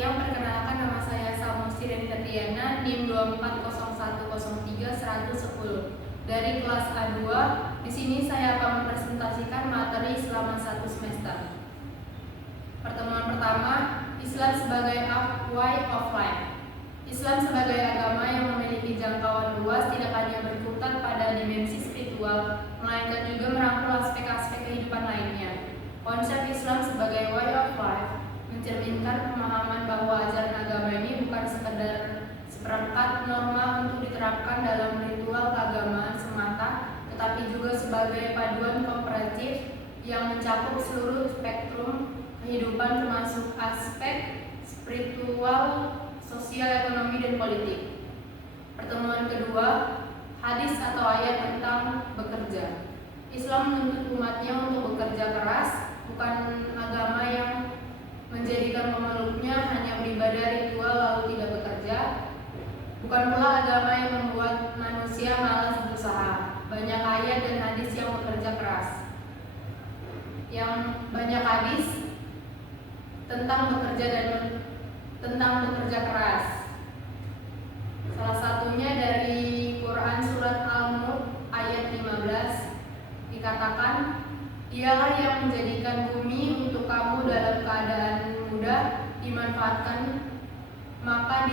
siang, perkenalkan nama saya Samustirin Fetriana, NIM 240103110 dari kelas A2. Di sini saya akan mempresentasikan materi selama 1 semester. Pertemuan pertama, Islam sebagai way of life. Islam sebagai agama yang memiliki jangkauan luas tidak hanya berkutat pada dimensi spiritual, melainkan juga merangkul aspek-aspek kehidupan lainnya. Konsep Islam sebagai way of life mencerminkan pemahaman bahwa ajaran agama ini bukan sekedar seperangkat norma untuk diterapkan dalam ritual keagamaan semata, tetapi juga sebagai paduan komprehensif yang mencakup seluruh spektrum kehidupan termasuk aspek spiritual, sosial, ekonomi, dan politik. Pertemuan kedua, hadis atau ayat tentang bekerja. Islam menuntut umatnya untuk bekerja keras, bukan agama yang menjadikan pemeluknya hanya beribadah ritual lalu tidak bekerja. Bukan pula agama yang membuat manusia malas berusaha. Banyak ayat dan hadis yang bekerja keras. Yang banyak hadis tentang bekerja dan tentang bekerja keras. Salah satunya dari Quran surat Al-Mulk ayat 15 dikatakan, "Dialah yang menjadikan bumi untuk kamu dalam keadaan mudah dimanfaatkan, maka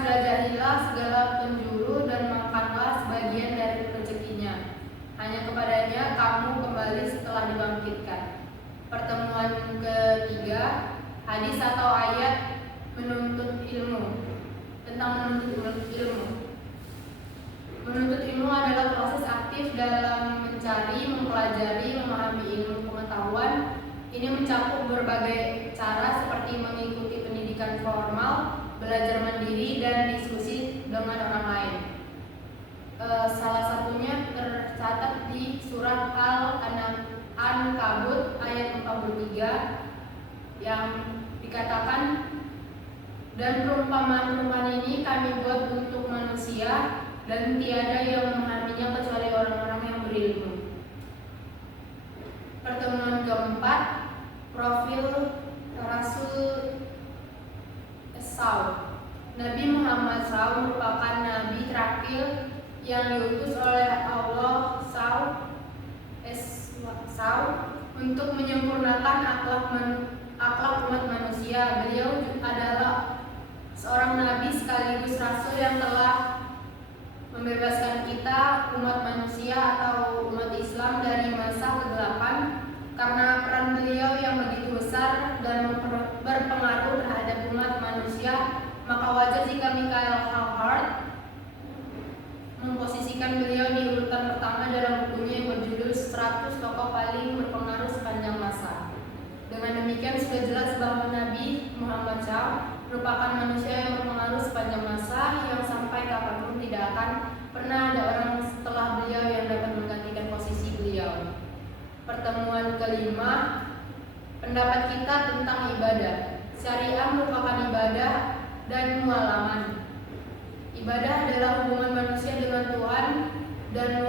jelajahilah segala penjuru dan makanlah sebagian dari rezekinya. Hanya kepadanya kamu kembali setelah dibangkitkan." Pertemuan ketiga, hadis atau ayat menuntut ilmu. Tentang menuntut ilmu. Menuntut ilmu adalah proses aktif dalam mencari, mempelajari, memahami ilmu pengetahuan. Ini mencakup berbagai cara seperti mengikuti pendidikan formal, belajar mandiri, dan diskusi dengan orang lain. Salah satunya tercatat di surat Al-Ankabut ayat 43 yang dikatakan, "Dan perumpamaan-perumpamaan ini kami buat untuk manusia, dan tiada yang memahaminya kecuali orang-orang yang berilmu." Pertemuan keempat, profil Rasul SAW. Nabi Muhammad SAW merupakan nabi terakhir yang diutus oleh Allah SAW untuk menyempurnakan akhlak umat manusia. Beliau adalah seorang nabi sekaligus rasul yang telah membebaskan kita umat manusia atau umat Islam dari masa kegelapan. Karena peran beliau yang begitu besar dan berpengaruh terhadap umat manusia, maka wajar jika Michael Howard memposisikan beliau di urutan pertama dalam bukunya yang berjudul 100 tokoh paling berpengaruh sepanjang masa. Dengan demikian sudah jelas bahwa Nabi Muhammad SAW merupakan manusia yang berpengaruh sepanjang masa, yang sampai kapanpun tidak akan pernah ada orang setelah beliau yang dapat menggantikan posisi beliau. Pertemuan kelima, pendapat kita tentang ibadah. Syariah merupakan ibadah dan muamalah. Ibadah adalah hubungan manusia dengan Tuhan, dan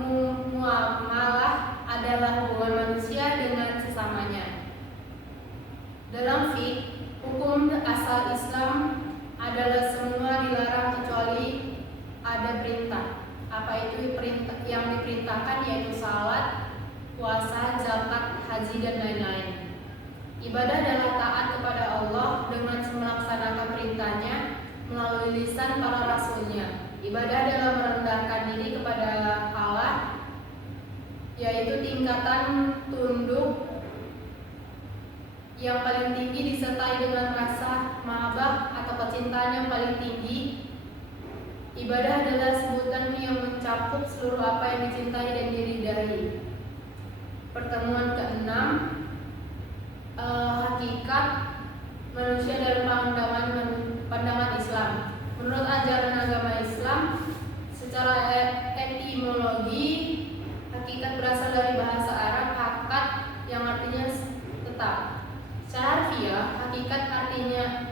muamalah adalah hubungan manusia dengan sesamanya. Dalam fiqh, hukum asal Islam adalah semua dilarang kecuali ada perintah. Apa itu perintah? Yang diperintahkan yaitu salat, puasa, zakat, haji, dan lain-lain. Ibadah adalah taat kepada Allah dengan melaksanakan perintahnya melalui lisan para rasulnya. Ibadah adalah merendahkan diri kepada Allah, yaitu tingkatan tunduk yang paling tinggi disertai dengan rasa mahabbah atau kecintaan yang paling tinggi. Ibadah adalah sebutan yang mencakup seluruh apa yang dicintai dan diridai. Pertemuan keenam, hakikat manusia dalam pandangan Islam. Menurut ajaran agama Islam, secara etimologi, hakikat berasal dari bahasa Arab hakat yang artinya tetap. Secara harfiah, hakikat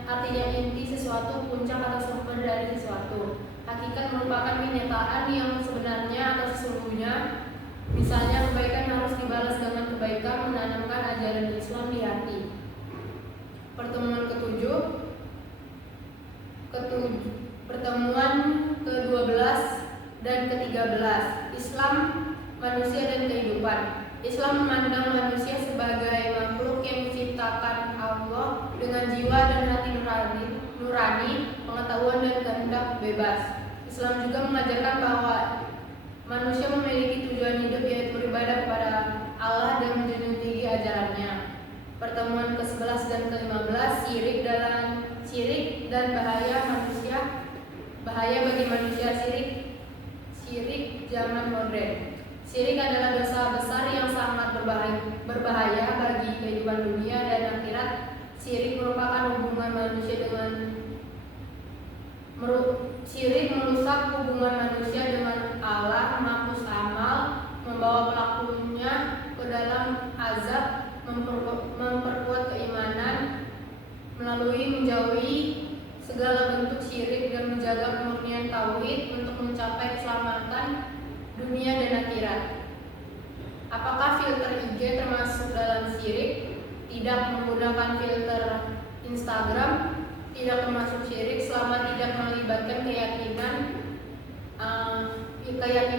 artinya inti sesuatu, puncak atau sumber dari sesuatu. Hakikat merupakan kenyataan yang sebenarnya atau sesungguhnya. Misalnya, kebaikan harus dibalas dengan kebaikan, menanamkan ajaran Islam di hati. Pertemuan ketujuh, Pertemuan ke-12 dan ke-13, Islam, manusia dan kehidupan. Islam memandang manusia sebagai makhluk yang diciptakan Allah dengan jiwa dan hati nurani, pengetahuan dan kehendak bebas. Islam juga mengajarkan bahwa manusia memiliki tujuan hidup, yaitu beribadah kepada Allah dan menjunjung tinggi ajarannya. Pertemuan ke-11 dan ke-15, syirik dan bahaya bagi manusia. Syirik zaman modern. Syirik adalah dosa besar yang sangat berbahaya bagi kehidupan dunia dan akhirat. Syirik merupakan hubungan manusia Syirik merusak hubungan manusia dengan Allah, menghapus amal, membawa pelakunya ke dalam azab, memperkuat keimanan melalui menjauhi segala bentuk syirik dan menjaga kemurnian tauhid untuk mencapai keselamatan dunia dan akhirat. Apakah filter IG termasuk dalam syirik? Tidak. Menggunakan filter Instagram tidak termasuk syirik selama tidak melibatkan keyakinan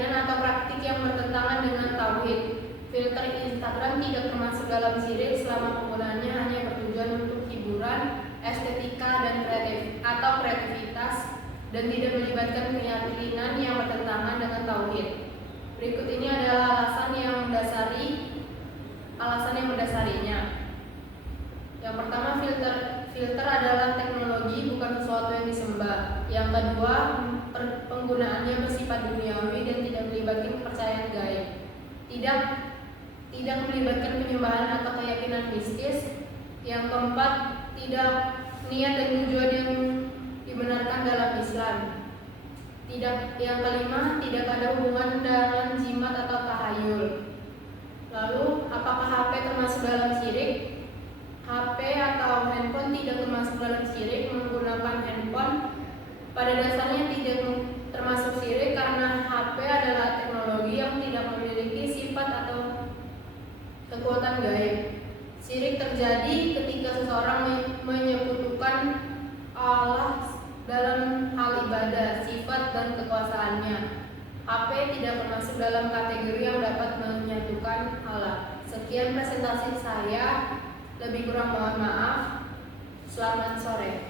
atau praktik yang bertentangan dengan tauhid. Filter Instagram tidak termasuk dalam syirik selama penggunaannya hanya bertujuan untuk hiburan, estetika dan kreativitas dan tidak melibatkan keyakinan yang bertentangan dengan tauhid. Berikut ini adalah alasan yang mendasarinya. Yang pertama, filter adalah teknologi, bukan sesuatu yang disembah. Yang kedua, penggunaannya bersifat duniawi dan tidak melibatkan kepercayaan gaib. Tidak melibatkan penyembahan atau keyakinan mistis. Yang keempat, tidak niat dan tujuan yang dibenarkan dalam Islam. Yang kelima, tidak ada hubungan dengan jimat atau tahayul. Lalu, apakah HP termasuk dalam syirik? HP atau handphone tidak termasuk dalam syirik. Menggunakan handphone pada dasarnya tidak termasuk syirik karena HP adalah teknologi yang tidak memiliki sifat atau kekuatan gaib. Syirik terjadi ketika seseorang menyekutukan Allah dalam hal ibadah, sifat dan kekuasaannya. HP tidak termasuk dalam kategori yang dapat menyatukan Allah. Sekian presentasi saya. Lebih kurang mohon maaf. Selamat sore.